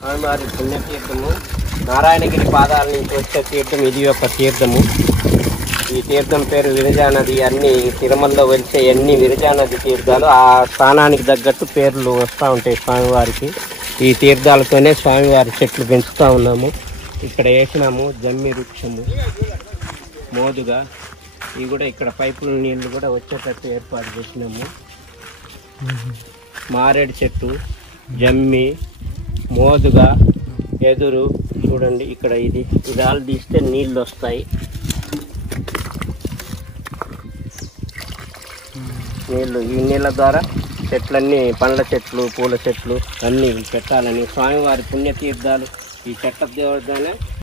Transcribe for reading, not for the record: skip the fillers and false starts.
స్వామివారి పుణ్యతీర్థము నారాయణగిరి పాదాల నుంచి వచ్చే తీర్థం ఇది ఒక తీర్థము. ఈ తీర్థం పేరు విరజా నది. అన్ని తిరుమలలో వెలిసే అన్ని విరజా నది తీర్థాలు ఆ స్థానానికి తగ్గట్టు పేర్లు వస్తూ ఉంటాయి స్వామివారికి. ఈ తీర్థాలతోనే స్వామివారి చెట్లు పెంచుతూ ఉన్నాము. ఇక్కడ వేసినాము జమ్మి వృక్షము, మోదుగా. ఇవి కూడా ఇక్కడ పైపుల నీళ్లు కూడా వచ్చేటట్టు ఏర్పాటు చేసినాము. మారేడు చెట్టు, జమ్మి, మోదుగా, ఎదురు చూడండి. ఇక్కడ ఇది ఆలు తీస్తే నీళ్ళు వస్తాయి. నీళ్ళు ఈ నీళ్ళ ద్వారా చెట్లన్నీ పండ్ల చెట్లు, పూల చెట్లు అన్నీ పెట్టాలని స్వామివారి పుణ్యతీర్థాలు ఈ చెట్ల దేవుడితోనే